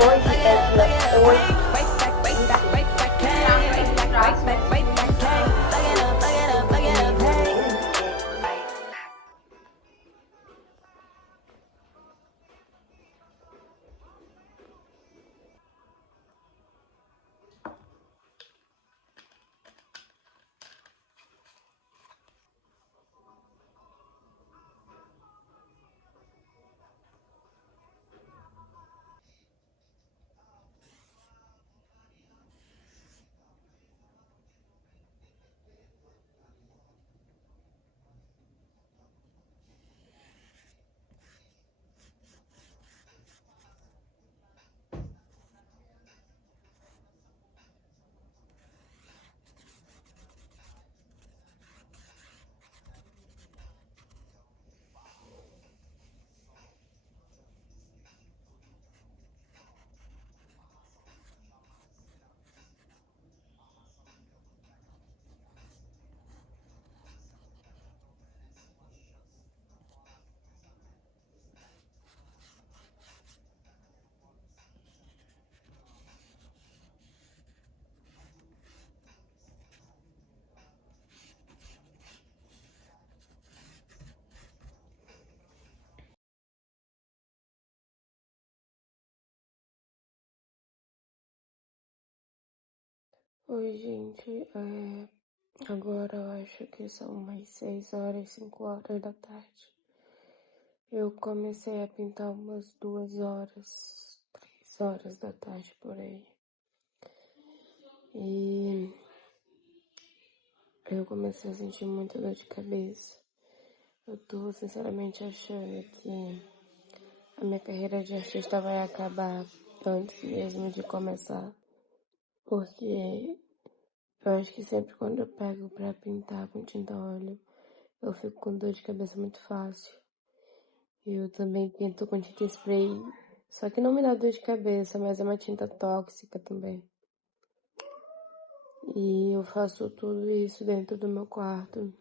Hoje é dia 8 Oi, gente. Agora eu acho que são umas 6 horas, 5 horas da tarde. Eu comecei a pintar umas 2 horas, 3 horas da tarde por aí. E eu comecei a sentir muita dor de cabeça. Eu tô sinceramente achando que a minha carreira de artista vai acabar antes mesmo de começar. Porque eu acho que sempre quando eu pego pra pintar com tinta a óleo, eu fico com dor de cabeça muito fácil. Eu também pinto com tinta spray, só que não me dá dor de cabeça, mas é uma tinta tóxica também. E eu faço tudo isso dentro do meu quarto.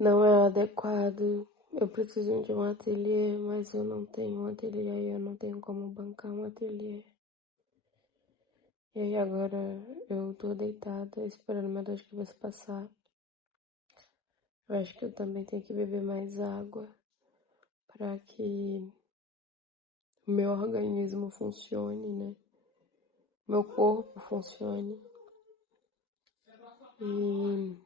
Não é adequado. Eu preciso de um ateliê, mas eu não tenho um ateliê e eu não tenho como bancar um ateliê. E aí agora eu tô deitada esperando minha dor de cabeça passar. Eu acho que eu também tenho que beber mais água para que o meu organismo funcione, né? Meu corpo funcione. E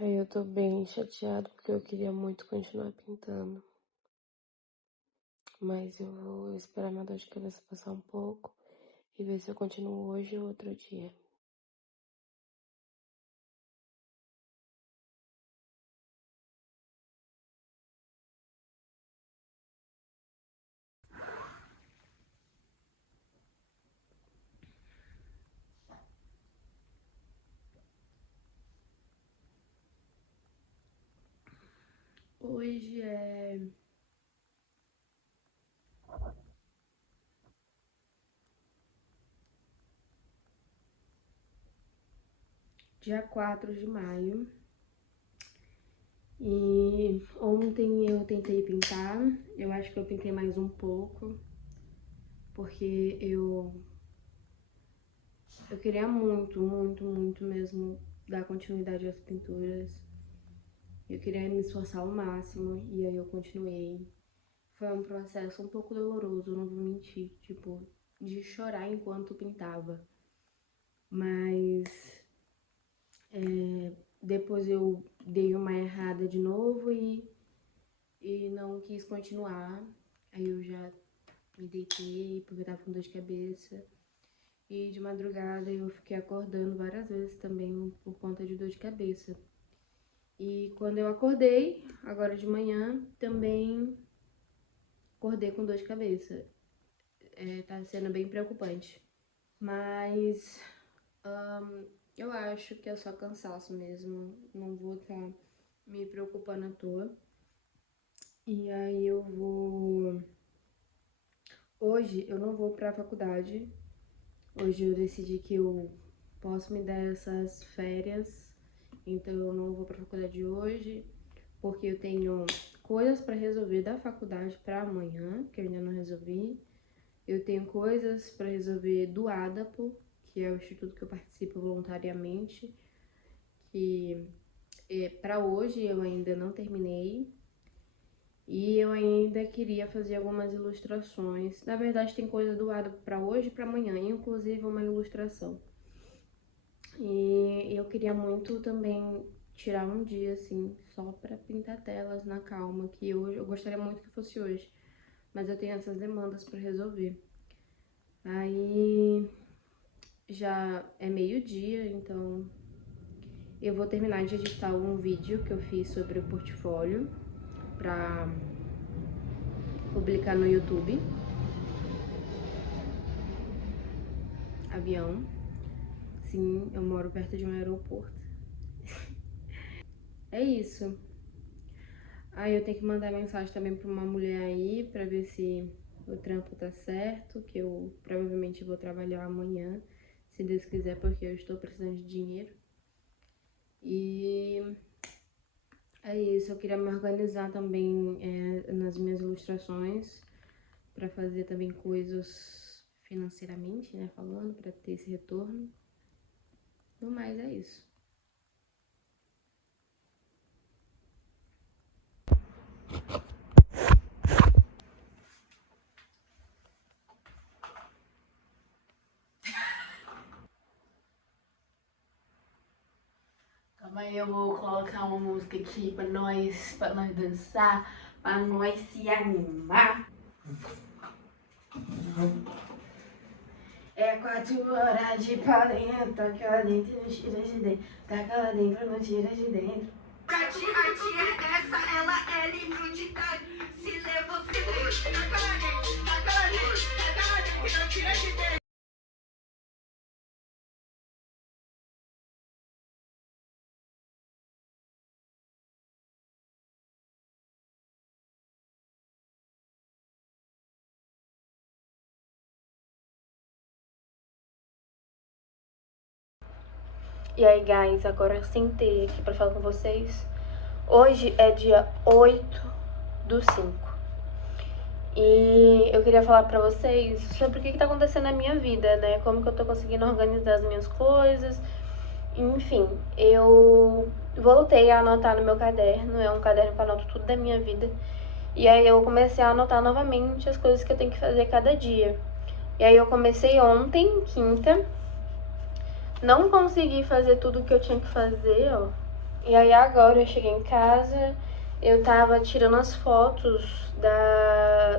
aí eu tô bem chateada porque eu queria muito continuar pintando. Mas eu vou esperar minha dor de cabeça passar um pouco e ver se eu continuo hoje ou outro dia. Hoje é dia 4 de maio. E ontem eu tentei pintar. Eu acho que eu pintei mais um pouco. Porque eu queria muito, muito, muito mesmo dar continuidade às pinturas. Eu queria me esforçar ao máximo e aí eu continuei. Foi um processo um pouco doloroso, não vou mentir, tipo, de chorar enquanto pintava. Mas depois eu dei uma errada de novo e não quis continuar. Aí eu já me deitei porque eu tava com dor de cabeça. E de madrugada eu fiquei acordando várias vezes também por conta de dor de cabeça. E quando eu acordei, agora de manhã, também acordei com dor de cabeça. Tá sendo bem preocupante. Mas eu acho que é só cansaço mesmo. Não vou estar me preocupando à toa. E aí eu vou... Hoje eu não vou pra faculdade. Hoje eu decidi que eu posso me dar essas férias. Então eu não vou pra faculdade hoje, porque eu tenho coisas para resolver da faculdade para amanhã, que eu ainda não resolvi. Eu tenho coisas para resolver do ADAPO, que é o instituto que eu participo voluntariamente, que para hoje eu ainda não terminei. E eu ainda queria fazer algumas ilustrações. Na verdade, tem coisa do ADAPO para hoje e para amanhã, inclusive uma ilustração. E eu queria muito também tirar um dia, assim, só pra pintar telas na calma, que hoje eu gostaria muito que fosse hoje. Mas eu tenho essas demandas pra resolver. Aí já é meio-dia, então eu vou terminar de editar um vídeo que eu fiz sobre o portfólio pra publicar no YouTube. Avião. Sim, eu moro perto de um aeroporto. É isso. Aí eu tenho que mandar mensagem também pra uma mulher aí, pra ver se o trampo tá certo, que eu provavelmente vou trabalhar amanhã, se Deus quiser, porque eu estou precisando de dinheiro. E é isso, eu queria me organizar também nas minhas ilustrações, pra fazer também coisas financeiramente, né, falando, pra ter esse retorno. No mais, é isso. Calma aí, eu vou colocar uma música aqui pra nós dançar, pra nós se animar. É 4 horas de pau dentro, taca lá dentro, não tira de dentro, taca lá dentro, não tira de dentro. A tia é essa, ela é livro de idade. Se levou, se levou, taca lá dentro, taca lá dentro, taca lá dentro, não tira de dentro. E aí, guys, agora eu sentei aqui pra falar com vocês. Hoje é dia 8/5. E eu queria falar pra vocês sobre o que tá acontecendo na minha vida, né? Como que eu tô conseguindo organizar as minhas coisas. Enfim, eu voltei a anotar no meu caderno. É um caderno que eu anoto tudo da minha vida. E aí eu comecei a anotar novamente as coisas que eu tenho que fazer cada dia. E aí eu comecei ontem, quinta. Não consegui fazer tudo o que eu tinha que fazer, ó. E aí agora eu cheguei em casa, eu tava tirando as fotos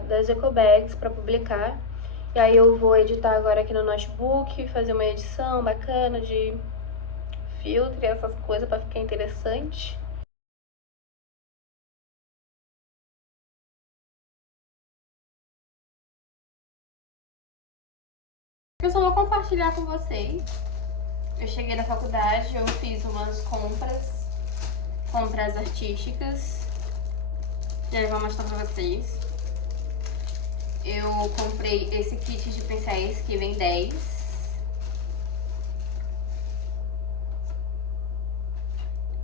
das ecobags pra publicar. E aí eu vou editar agora aqui no notebook, fazer uma edição bacana de filtro e essas coisas pra ficar interessante. Eu só vou compartilhar com vocês. Eu cheguei da faculdade, eu fiz umas compras artísticas. E aí eu vou mostrar pra vocês. Eu comprei esse kit de pincéis que vem 10.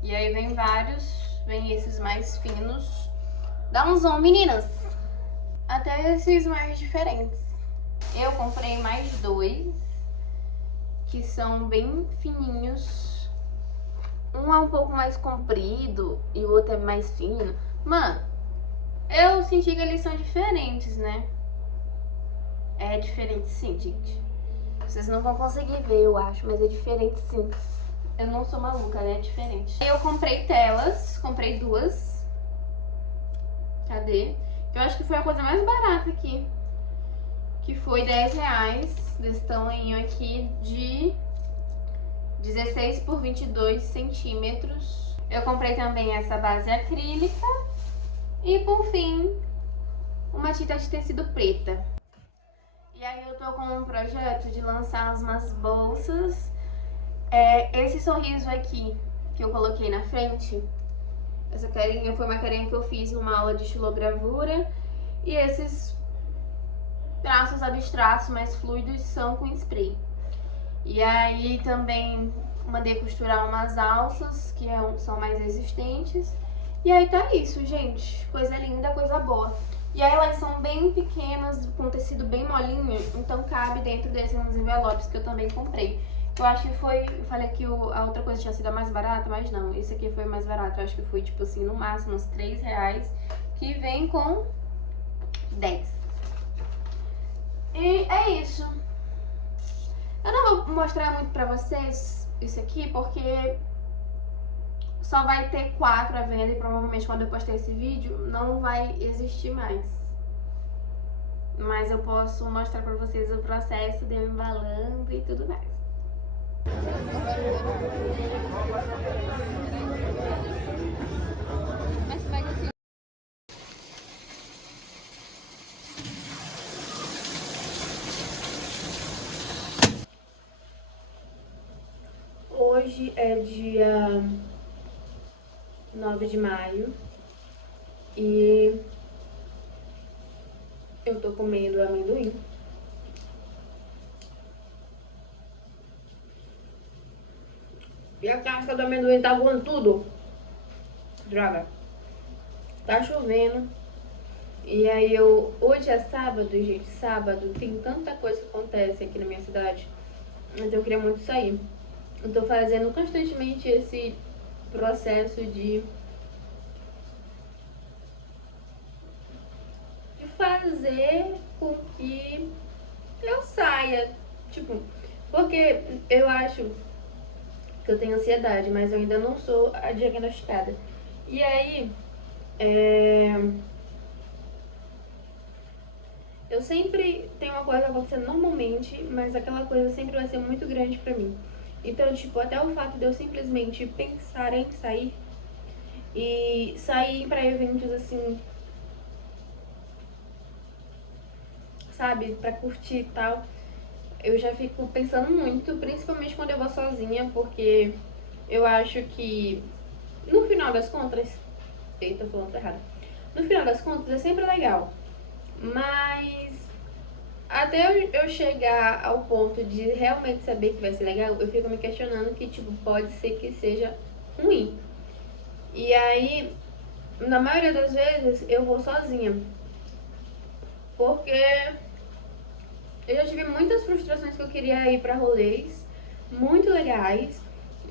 E aí vem vários, vem esses mais finos. Dá um zoom, meninas! Até esses mais diferentes. Eu comprei mais 2, que são bem fininhos. Um é um pouco mais comprido e o outro é mais fino. Mano, eu senti que eles são diferentes, né? É diferente sim, gente. Vocês não vão conseguir ver, eu acho, mas é diferente sim. Eu não sou maluca, né? É diferente. Eu comprei telas, comprei 2. Cadê? Eu acho que foi a coisa mais barata aqui. Que foi R$10, desse tamanho aqui de 16 por 22 centímetros. Eu comprei também essa base acrílica e, por fim, uma tinta de tecido preta. E aí eu tô com um projeto de lançar umas bolsas. Esse sorriso aqui que eu coloquei na frente, essa carinha foi uma carinha que eu fiz numa aula de estilogravura. E esses traços abstratos mais fluidos são com spray. E aí também mandei costurar umas alças que são mais resistentes. E aí tá isso, gente. Coisa linda, coisa boa. E aí elas são bem pequenas, com tecido bem molinho, então cabe dentro desses envelopes que eu também comprei. Eu acho que foi, eu falei que a outra coisa tinha sido a mais barata, mas não, esse aqui foi mais barato. Eu acho que foi tipo assim, no máximo uns R$3, que vem com 10. E é isso. Eu não vou mostrar muito pra vocês isso aqui, porque só vai ter 4 à venda e provavelmente quando eu postar esse vídeo não vai existir mais. Mas eu posso mostrar pra vocês o processo de eu embalando e tudo mais. Hoje é dia 9 de maio e eu tô comendo amendoim. E a casca do amendoim tá voando tudo. Droga. Tá chovendo. E aí hoje é sábado, gente. Sábado tem tanta coisa que acontece aqui na minha cidade. Então eu queria muito sair. Eu tô fazendo constantemente esse processo de fazer com que eu saia. Tipo, porque eu acho que eu tenho ansiedade, mas eu ainda não sou diagnosticada. E aí, eu sempre tenho uma coisa acontecendo normalmente, mas aquela coisa sempre vai ser muito grande pra mim. Então, tipo, até o fato de eu simplesmente pensar em sair e sair pra eventos assim, sabe, pra curtir e tal, eu já fico pensando muito, principalmente quando eu vou sozinha, porque eu acho que no final das contas, eita, falando errado. No final das contas é sempre legal, mas até eu chegar ao ponto de realmente saber que vai ser legal, eu fico me questionando que, tipo, pode ser que seja ruim. E aí, na maioria das vezes, eu vou sozinha. Porque eu já tive muitas frustrações que eu queria ir pra rolês muito legais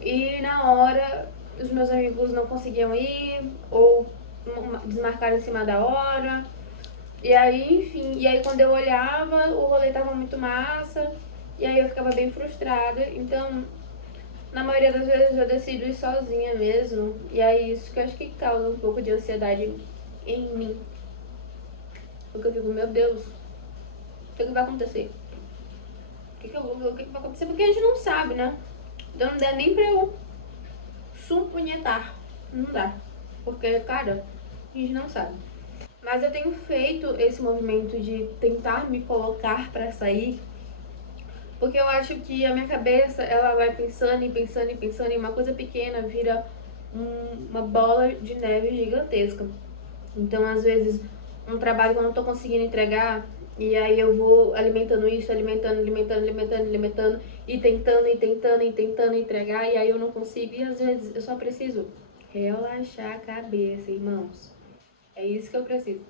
e na hora os meus amigos não conseguiam ir ou desmarcaram em cima da hora. E aí, enfim, e aí quando eu olhava, o rolê tava muito massa, e aí eu ficava bem frustrada. Então, na maioria das vezes eu decido ir sozinha mesmo, e é isso que eu acho que causa um pouco de ansiedade em mim. Porque eu fico, meu Deus, o que vai acontecer? O que vai acontecer? Porque a gente não sabe, né? Então não dá nem pra eu supunhetar. Não dá. Porque, cara, a gente não sabe. Mas eu tenho feito esse movimento de tentar me colocar pra sair, porque eu acho que a minha cabeça, ela vai pensando e pensando e pensando, e uma coisa pequena vira uma bola de neve gigantesca. Então, às vezes, um trabalho que eu não tô conseguindo entregar, e aí eu vou alimentando isso, alimentando, e tentando entregar, e aí eu não consigo, e às vezes eu só preciso relaxar a cabeça, irmãos. É isso que eu preciso.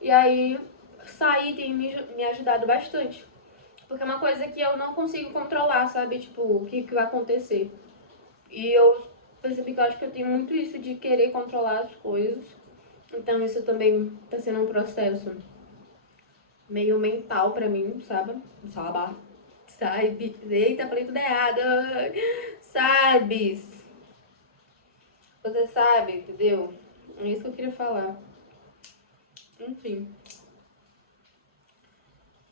E aí, sair tem me ajudado bastante. Porque é uma coisa que eu não consigo controlar, sabe? Tipo, o que vai acontecer. E eu percebi que eu acho que eu tenho muito isso de querer controlar as coisas. Então isso também tá sendo um processo meio mental pra mim, sabe? Sabe? Eita, falei tudo errado. Sabes? Você sabe, entendeu? É isso que eu queria falar. Enfim.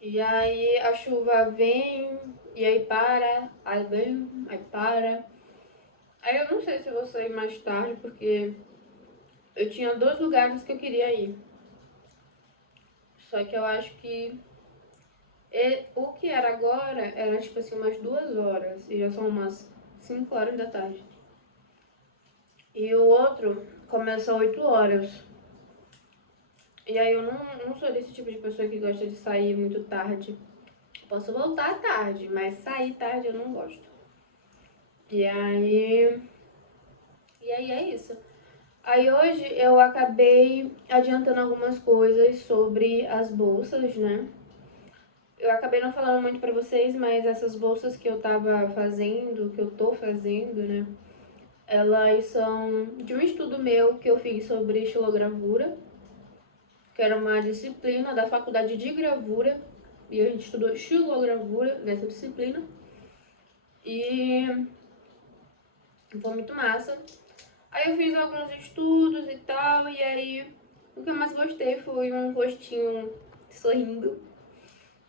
E aí a chuva vem, e aí para, aí vem, aí para. Aí eu não sei se eu vou sair mais tarde, porque eu tinha 2 lugares que eu queria ir. Só que eu acho que o que era agora era tipo assim umas 2 horas, e já são umas 5 horas da tarde. E o outro começa às 8 horas. E aí eu não sou desse tipo de pessoa que gosta de sair muito tarde. Posso voltar tarde, mas sair tarde eu não gosto. E aí é isso. Aí hoje eu acabei adiantando algumas coisas sobre as bolsas, né? Eu acabei não falando muito pra vocês, mas essas bolsas que eu tava fazendo, que eu tô fazendo, né? Elas são de um estudo meu que eu fiz sobre estilogravura, que era uma disciplina da faculdade de gravura, e a gente estudou estilogravura nessa disciplina. E foi muito massa. Aí eu fiz alguns estudos e tal, e aí o que eu mais gostei foi um rostinho sorrindo.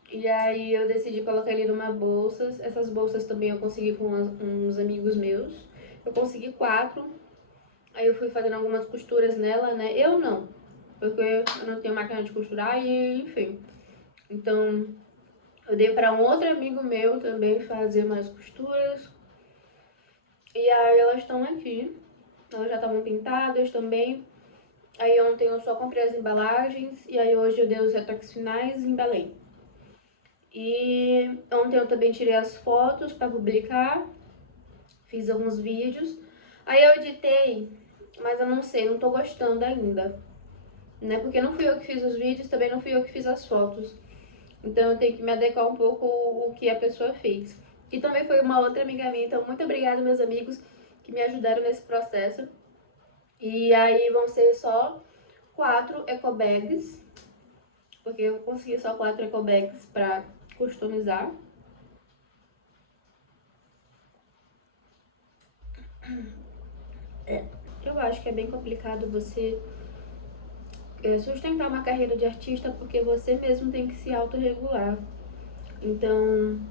E aí eu decidi colocar ele numa bolsa. Essas bolsas também eu consegui com uns amigos meus. Eu consegui 4. Aí eu fui fazendo algumas costuras nela, né? Eu não, porque eu não tenho máquina de costurar e enfim. Então eu dei pra um outro amigo meu também fazer mais costuras. E aí elas estão aqui. Elas já estavam pintadas também. Aí ontem eu só comprei as embalagens e aí hoje eu dei os retoques finais e embalei. E ontem eu também tirei as fotos para publicar, fiz alguns vídeos. Aí eu editei, mas eu não sei, não tô gostando ainda, né? Porque não fui eu que fiz os vídeos, também não fui eu que fiz as fotos. Então eu tenho que me adequar um pouco o que a pessoa fez. E também foi uma outra amiga minha, então muito obrigada meus amigos que me ajudaram nesse processo. E aí vão ser só 4 ecobags, porque eu consegui só 4 ecobags pra customizar. Eu acho que é bem complicado você sustentar uma carreira de artista porque você mesmo tem que se autorregular. Então,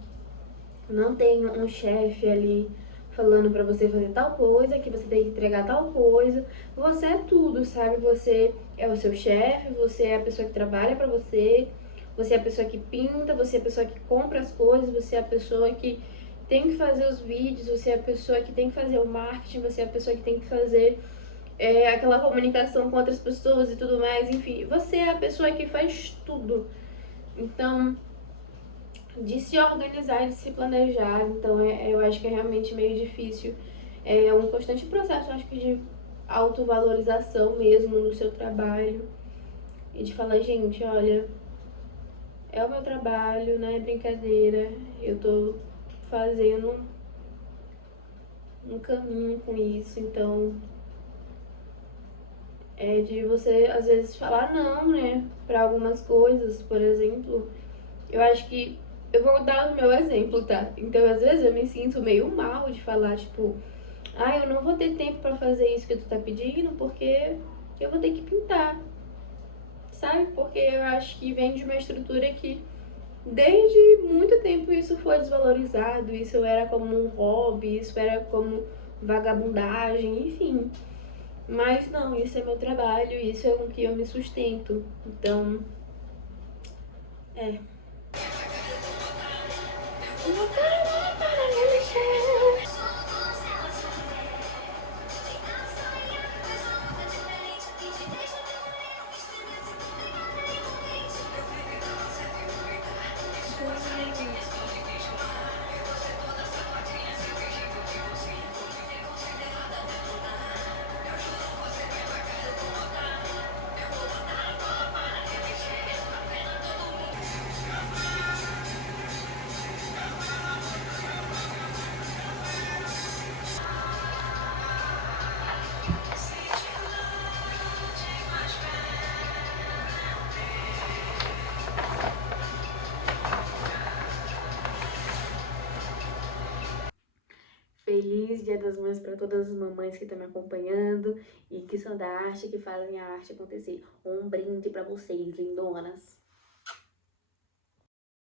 não tem um chefe ali falando pra você fazer tal coisa, que você tem que entregar tal coisa. Você é tudo, sabe? Você é o seu chefe, você é a pessoa que trabalha pra você, você é a pessoa que pinta, você é a pessoa que compra as coisas, você é a pessoa que tem que fazer os vídeos, você é a pessoa que tem que fazer o marketing, você é a pessoa que tem que fazer aquela comunicação com outras pessoas e tudo mais, enfim. Você é a pessoa que faz tudo. Então, de se organizar e de se planejar. Então, eu acho que é realmente meio difícil. É um constante processo, acho que de autovalorização mesmo no seu trabalho. E de falar, gente, olha, é o meu trabalho, não é brincadeira. Eu tô fazendo um caminho com isso, então é de você às vezes falar não, né, pra algumas coisas. Por exemplo, eu acho que eu vou dar o meu exemplo, tá? Então às vezes eu me sinto meio mal de falar, tipo, ah, eu não vou ter tempo pra fazer isso que tu tá pedindo porque eu vou ter que pintar, sabe? Porque eu acho que vem de uma estrutura que desde muito tempo isso foi desvalorizado, isso era como um hobby, isso era como vagabundagem, enfim. Mas não, isso é meu trabalho, isso é com que eu me sustento. Então, é. Feliz Dia das Mães para todas as mamães que estão me acompanhando e que são da arte, que fazem a arte acontecer. Um brinde para vocês, lindonas.